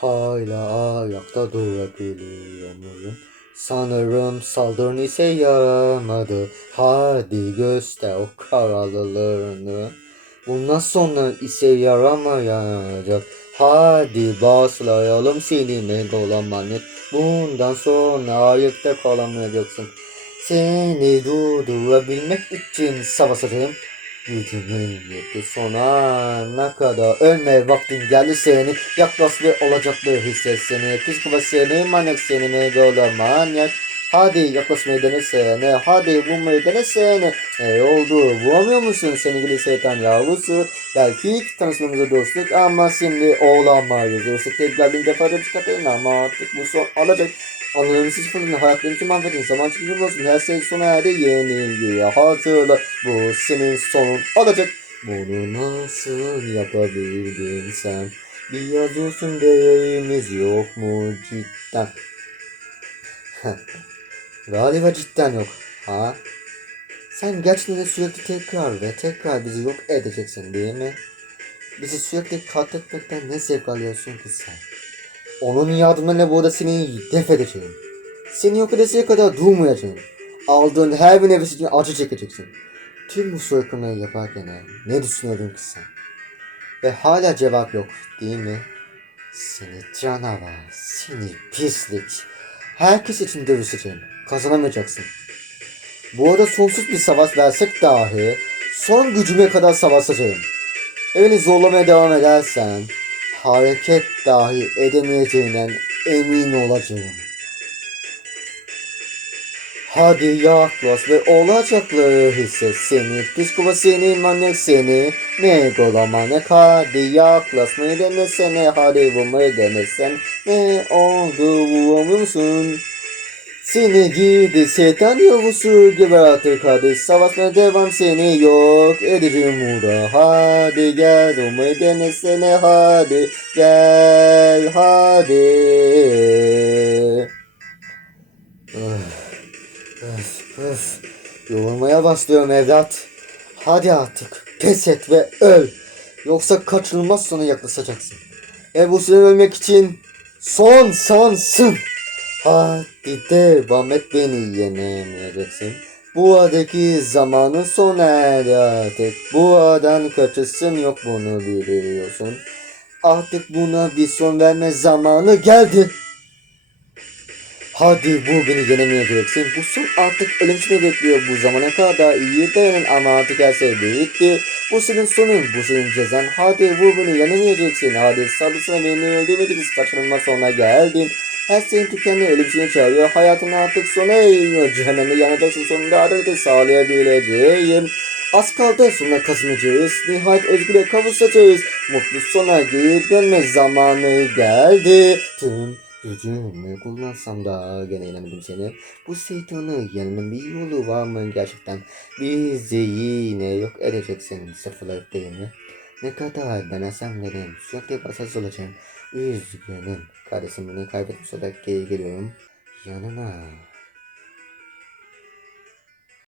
Hala ayakta durabiliyor muyum? Sanırım saldırın ise yaramadı. Hadi göster o kararlılığını. Bundan sonra ise yaramayacak. Hadi baslayalım seni megalomanet. Bundan sonra ayakta kalamayacaksın. Seni durdurabilmek için savaşacağım. Sona ne kadar ölme vaktin geldi seni. Yaklaş ve olacaklığı hisset seni psikopat seni manyak seni megalomanyak Hadi yaklaşmayı denesene hadi vurmayı denesene Ne. Oldu vuramıyor musun sevgili şeytan yavrusu Belki ilk tanışmamıza dostluk ama şimdi oğlanmayız Yoksa tekrar bir defa da çıkartayım ama artık bu son alacak. Anılarını sıfırını hayatlarını mahvedin zaman çıkıcı olsun her şey sona erdi. Yenilgiye hazırla Bu senin sonun olacak Bunu nasıl yapabildin sen? Bir yazıyorsun değerimiz yok mu cidden? Galiba cidden yok. Ha Sen gerçekten sürekli tekrar ve tekrar bizi yok edeceksin değil mi? Bizi sürekli katletmekten ne zevk alıyorsun ki sen? Onun yardımıyla burada seni def edeceğim. Seni yok edesiye kadar durmayacağım. Aldığın her bir nefes için acı çekeceksin. Tüm bu soykırımları yaparken ne düşünüyordun ki sen? Ve hala cevap yok değil mi? Seni canavar, seni pislik. Herkes için dövüşeceğim. Kazanamayacaksın. Bu arada sonsuz bir savaş versek dahi son gücüme kadar savaşacağım. Beni zorlamaya devam edersen hareket dahi edemeyeceğinden emin olacağım. Hadi yaklaş ve olacakları hisset seni Psikoma seni manyak seni Megalomanek hadi yaklaşmayı denesene Hadi vurmayı denesen Ne oldu vuramıyor musun? Seni gidi şeytan yavrusu geber artık hadi savaşmaya devam seni yok edeceğim burada hadi gel vurmayı denesene hadi gel hadi Öf, öf. Yorulmaya başlıyorum evlat. Hadi artık pes et ve öl. Yoksa kaçınılmaz sona yaklaşacaksın. Süre ölmek için son sansın. Hadi devam et beni yenemeyeceksin. Bu adaki zamanın sona erdi artık. Bu adan kaçışın yok bunu biliyorsun. Artık buna bir son verme zamanı geldi. Hadi bu beni yenemeyeceksin. Bu son artık ölüm seni bekliyor. Bu zamana kadar iyi dayanın ama artık her şey bitti. Bu senin sonun, bu senin cezan. Hadi bu beni yenemeyeceksin. Hadi saldırısına beni öldürmediniz. Kaçınılmaz sonuna geldin. Her şeyin tükenme ölüm seni çağırıyor. Hayatın artık sona eriyor. Cehennemde yanacaksın sonunda adaleti sağlayabileceğim. Az kaldı sonra kazanacağız. Nihayet özgürlüğe kavuşacağız. Mutlu sona geri dönme zamanı geldi. Tüm gücümü kullansam da gene yenemedim seni. Bu şeytanı yenmenin bir yolu var mı gerçekten? Bizi yine yok edeceksin sıfırlayıp değil mi? Ne kadar denesem dedim sürekli basas olacağım. Üzgünüm. Kardeşim beni kaybetmiş olarak geri geliyorum. Yanına.